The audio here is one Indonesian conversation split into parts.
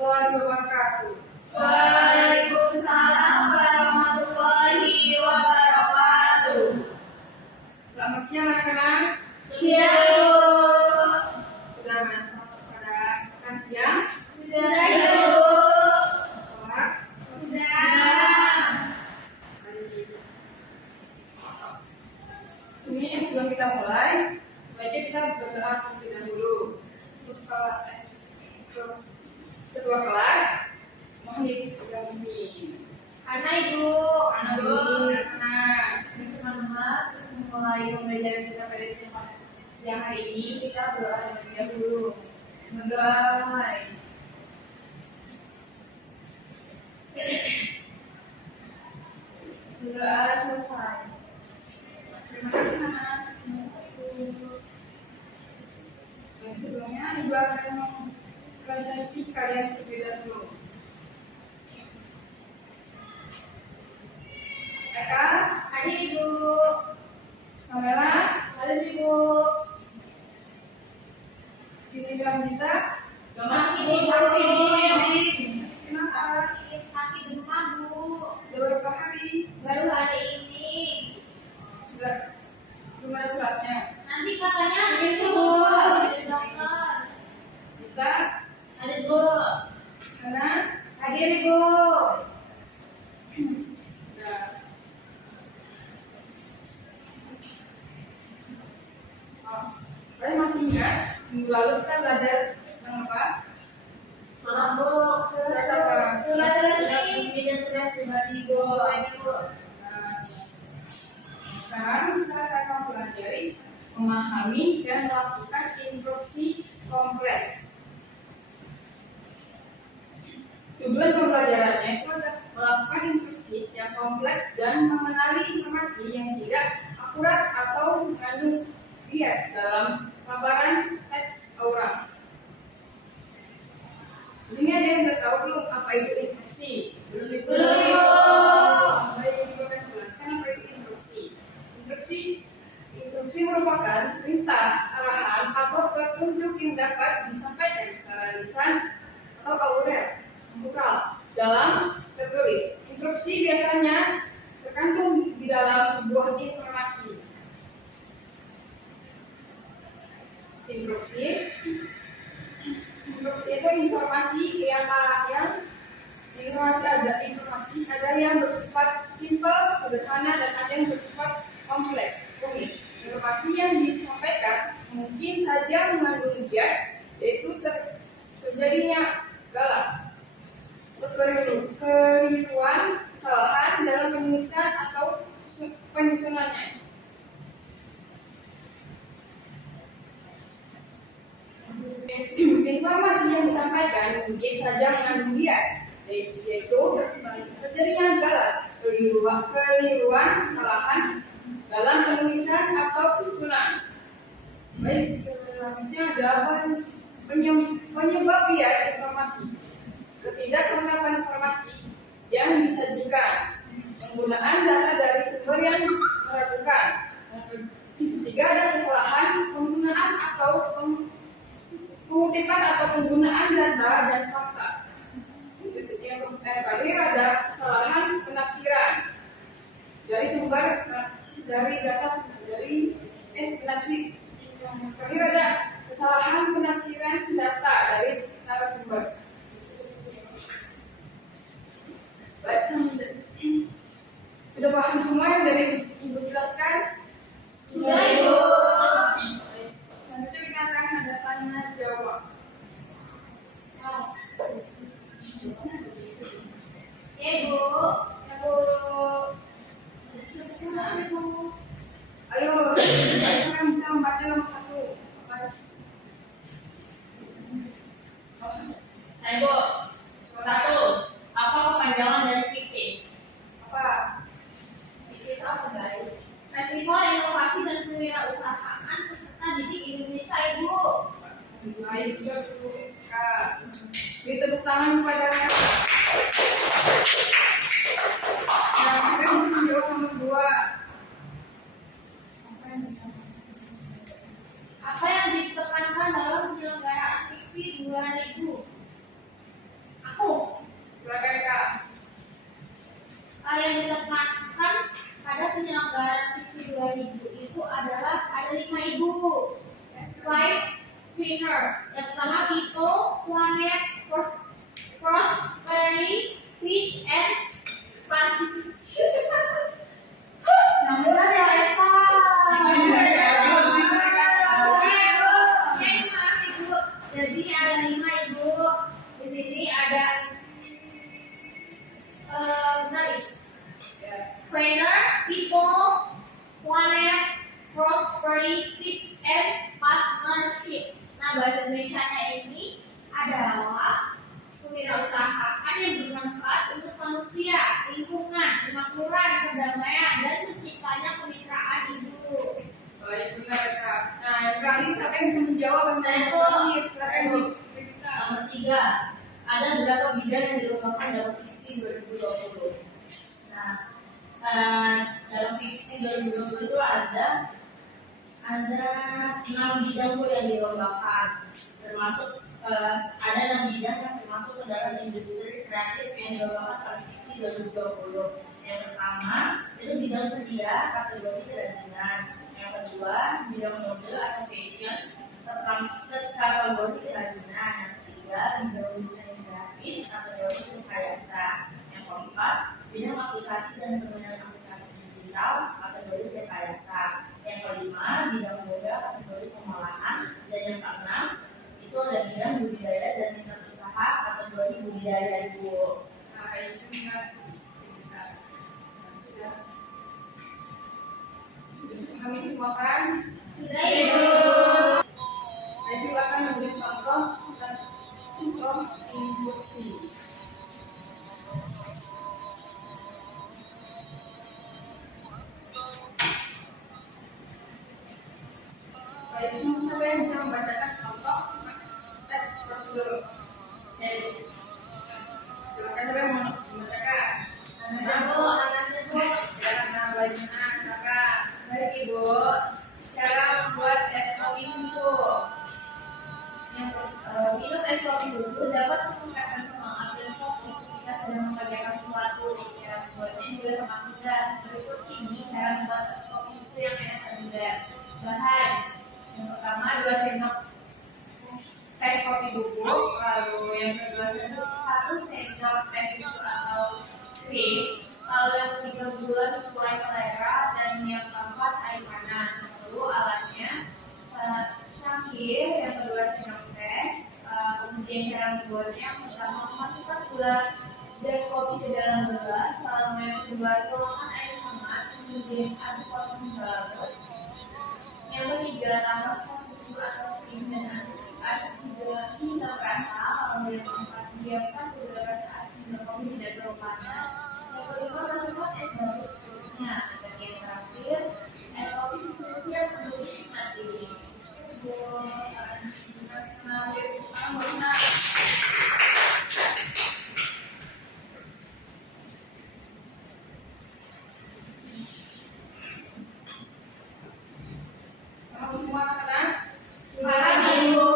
warahmatullahi wabarakatuh. Waalaikumsalam warahmatullahi wabarakatuh. Selamat siang anak-anak. Siang, Ibu. Sudah masuk pada makan siang? Sudah, Ibu. Sholat? Sudah. Ini sebelum kita mulai, baiknya kita berdoa terlebih dahulu. Untuk ketua kelas, mohon dipimpin. Karena Ibu, Anak-anak, teman-teman, mulai pembelajaran kita pada siang hari ini, kita berdoa terlebih dahulu. Berdoa mulai. Berdoa selesai. terima kasih anak. Dan sebelumnya Ibu akan mempresentasi kalian terlebih dahulu. Eka, Hadir Ibu. Samela, Hadir Ibu. Siti Ramjita, Sakit Ibu. kenapa? Sakit rumah Bu. Sudah berapa hari? Baru hari ini. Sudah gimana suratnya? Nanti katanya Besok. besok dari dokter. Kita, Hadir Bu. Hana, Hadir Ibu. sudah. Oh, kalian masih ingat minggu lalu kita belajar tentang apa? Surat Bu. Surat apa? Surat resmi dan surat pribadi Bu. Ini Bu. Nah, sekarang kita akan mempelajari memahami dan melakukan instruksi kompleks. Tujuan pembelajarannya itu adalah melakukan instruksi yang kompleks dan mengenali informasi yang tidak akurat atau mengandung bias dalam paparan teks orang. Di sini ada yang udah tahu belum apa itu instruksi? Belum itu? Belum. Baik, Ibu akan jelaskan apa itu instruksi. Instruksi merupakan perintah, arahan, atau petunjuk yang dapat disampaikan secara lisan atau oral dalam tertulis. Instruksi biasanya terkandung di dalam sebuah informasi. Instruksi itu informasi ada yang bersifat simpel, sederhana, dan ada yang bersifat kompleks, rumit. Informasi yang disampaikan mungkin saja mengandung bias, yaitu terjadinya kekeliruan, kesalahan dalam penulisan atau penyusunannya. Informasi yang disampaikan mungkin saja mengandung bias, yaitu terjadinya keliruan, kesalahan dalam penulisan atau penyusunan. Baik, selanjutnya ada penyebab bias informasi. Ketidaklengkapan informasi yang disajikan, penggunaan data dari sumber yang meragukan. Ketiga, ada kesalahan penggunaan atau pengutipan atau penggunaan data dan fakta. Yang terakhir ada kesalahan penafsiran dari sumber yang terakhir ada kesalahan penafsiran data dari narasumber. Baik, sudah paham semua yang dari Ibu jelaskan? Sudah Ibu. Selanjutnya kita akan ada tanya jawab. Ya Ibu. Ayo, kalian bisa membaca nomor 1. Ibu. Satu. Apa kepanjangan dari PIK? Apa? PIK itu apa guys? Festival Inovasi dan Kewirausahaan Peserta Didik Indonesia Ibu. Baik, juga dulu. Beri tepuk tangan kepadanya. Nah, sekarang untuk jawab nomor 2. Apa yang ditekankan dalam penyelenggaraan fiksi 2000? ada 5 ibu. 5 winner. Yang pertama people, planet, prosperity, fish, and participation. Namun ya Eka. Jadi ada 5 ibu. Di sini ada trainer, people, planet, prosperity, pitch, and partnership. Nah, bahasa Indonesia-nya ini adalah kewirausahaan yang bermanfaat untuk manusia, lingkungan, kemakmuran, perdamaian, dan terciptanya kemitraan ibu. Baik, benar Kak. Nah, yang terakhir siapa yang bisa menjawab pertanyaan terakhir? Silakan Bu. Nomor 3, ada beberapa bidang yang dilombakan dalam fiksi 2020. Nah, dalam fiksi 2020 itu ada 6 bidang Bu yang dilombakan, termasuk ada 6 bidang yang termasuk ke dalam industri kreatif yang dilombakan dalam fiksi 2020. Yang pertama itu bidang kerja kategori kerajinan. Yang kedua bidang model atau fashion kategori kerajinan. Yang ketiga bidang desain grafis kategori rekayasa. Yang keempat bidang aplikasi dan permainan aplikasi digital kategori rekayasa. Yang kelima bidang moda kategori pengolahan. Dan yang keenam itu ada bidang budidaya dan lintas usaha kategori budidaya ibu. Nah, ini sudah kami semua kan? Sudah ibu. Ibu akan memberi contoh induksi. Baik, siapa yang bisa membacakan contoh tes prosedur? Silakan siapa yang mau membacakan? Anaknya bu. Silakan bagian kakak. Baik ibu. Cara membuat es kopi susu. Minum es kopi susu dapat meningkatkan semangat dan fokus ketika sedang mengerjakan sesuatu. Cara membuatnya juga sangat mudah. Berikut ini cara membuat es kopi susu yang enak dan mudah. Bahan yang pertama 2 sendok teh kopi bubuk, lalu yang kedua 1 sendok teh susu atau krim, lalu yang ketiga gula sesuai selera, dan yang keempat air panas. Lalu alatnya cangkir, yang kedua sendok teh. Kemudian cara membuatnya, pertama memasukkan gula dan kopi ke dalam gelas, lalu yang kedua tuangkan air hangat, kemudian aduk kopi larut. Yang ketiga tambahkan susu atau krim dan aduk hingga merata. Lalu yang keempat diamkan beberapa saat hingga kopi tidak terlalu panas. Yang kelima masukkan es batu secukupnya. Dan yang terakhir es kopi susu siap untuk dinikmati. Paham semua anak-anak? Paham ibu.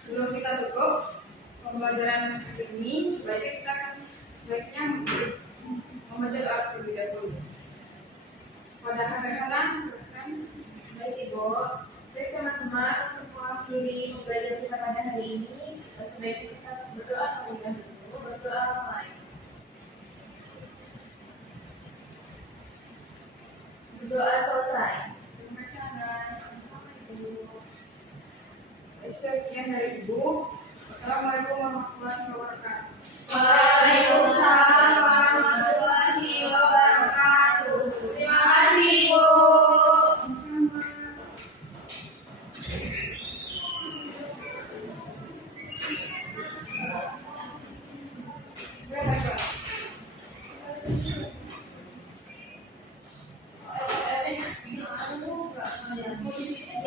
Sebelum kita tutup pembelajaran ini, sebaiknya membaca doa terlebih dahulu. Pada anak-anak, silakan. Baik ibu. Baik teman-teman, untuk mengakhiri pembelajaran kita pada hari ini, sebaiknya kita berdoa terlebih dahulu. Berdoa mulai. Berdoa selesai. Terima kasih anak. Sama ibu. Sekian dari ibu. Wassalamualaikum warahmatullahi wabarakatuh. Waalaikumsalam warahmatullahi wabarakatuh. Terima kasih ibu.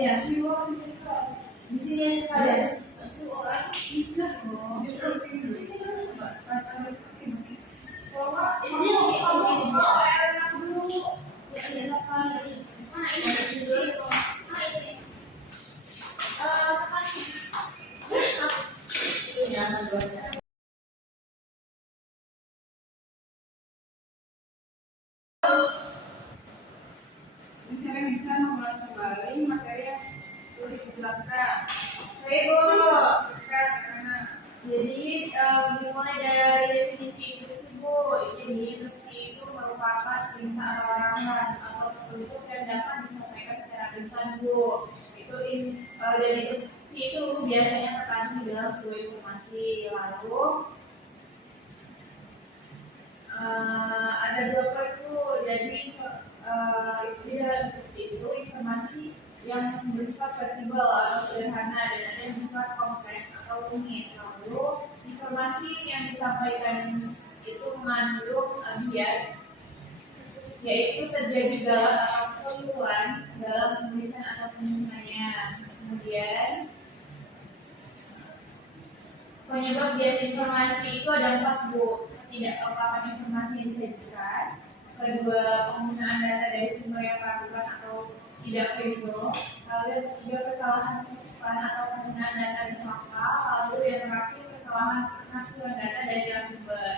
Ya, di sini sekalian. Ini yang ini materi yang sudah dijelaskan. Baik, Bu. Karena Jadi dimulai dari definisi instruksi, Bu. Jadi instruksi itu merupakan perintah atau arahan atau petunjuk yang dapat disampaikan secara lisan, Bu. Dan instruksi itu biasanya terkandung di dalam sebuah informasi. Lalu ada dua poin, Bu. Jadi di dalam instruksi itu informasi yang bersifat fleksibel atau sederhana dan ada yang bersifat kompleks atau rumit. Lalu informasi yang disampaikan itu mengandung bias, yaitu terjadi gawat atau keliruan dalam penulisan atau penyusunannya. Kemudian penyebab bias informasi itu ada 4, Bu. Ketidaktepatan informasi yang disajikan, kedua penggunaan data dari sumber yang ragukan atau tidak kredibel, lalu yang ketiga kesalahan pengumpulan atau penggunaan data di fakta, lalu yang terakhir kesalahan penghasilan data dari sumber.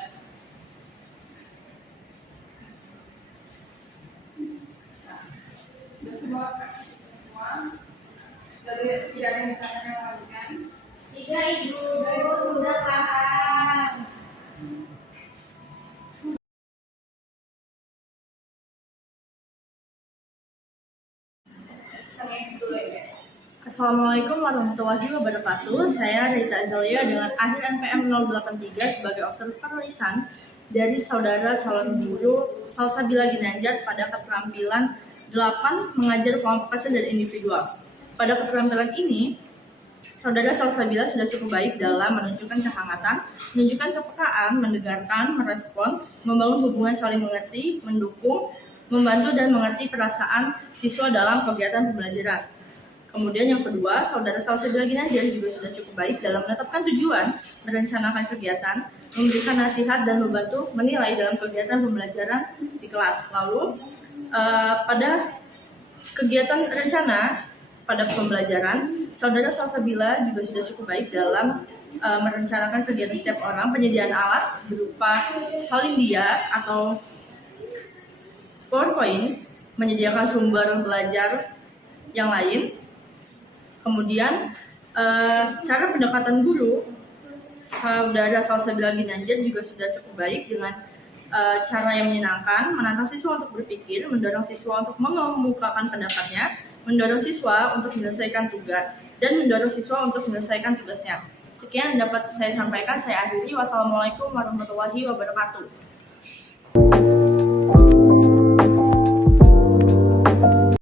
sudah semua, tidak ada yang bertanya lagi kan? Tiga, Ibu sudah paham. Assalamualaikum warahmatullahi wabarakatuh. Saya Rita Azalia dengan akhir NPM 083 sebagai observer lisan dari saudara calon guru Salsabila Ginanjar pada keterampilan 8 mengajar kelompok kecil dan individual. Pada keterampilan ini, saudara Salsabila sudah cukup baik dalam menunjukkan kehangatan, menunjukkan kepekaan, mendengarkan, merespon, membangun hubungan saling mengerti, mendukung, membantu dan mengerti perasaan siswa dalam kegiatan pembelajaran. Kemudian yang kedua, saudara Salsabila Ginanjar juga sudah cukup baik dalam menetapkan tujuan, merencanakan kegiatan, memberikan nasihat dan membantu menilai dalam kegiatan pembelajaran di kelas. Lalu pada kegiatan rencana pada pembelajaran, saudara Salsabila juga sudah cukup baik dalam merencanakan kegiatan setiap orang, penyediaan alat berupa salindia atau PowerPoint, menyediakan sumber belajar yang lain. Kemudian cara pendekatan guru, saudara Salsabila Ginanjar juga sudah cukup baik dengan cara yang menyenangkan, menantang siswa untuk berpikir, mendorong siswa untuk mengemukakan pendapatnya, mendorong siswa untuk menyelesaikan tugas, dan mendorong siswa untuk menyelesaikan tugasnya. Sekian yang dapat saya sampaikan, saya akhiri. Wassalamualaikum warahmatullahi wabarakatuh.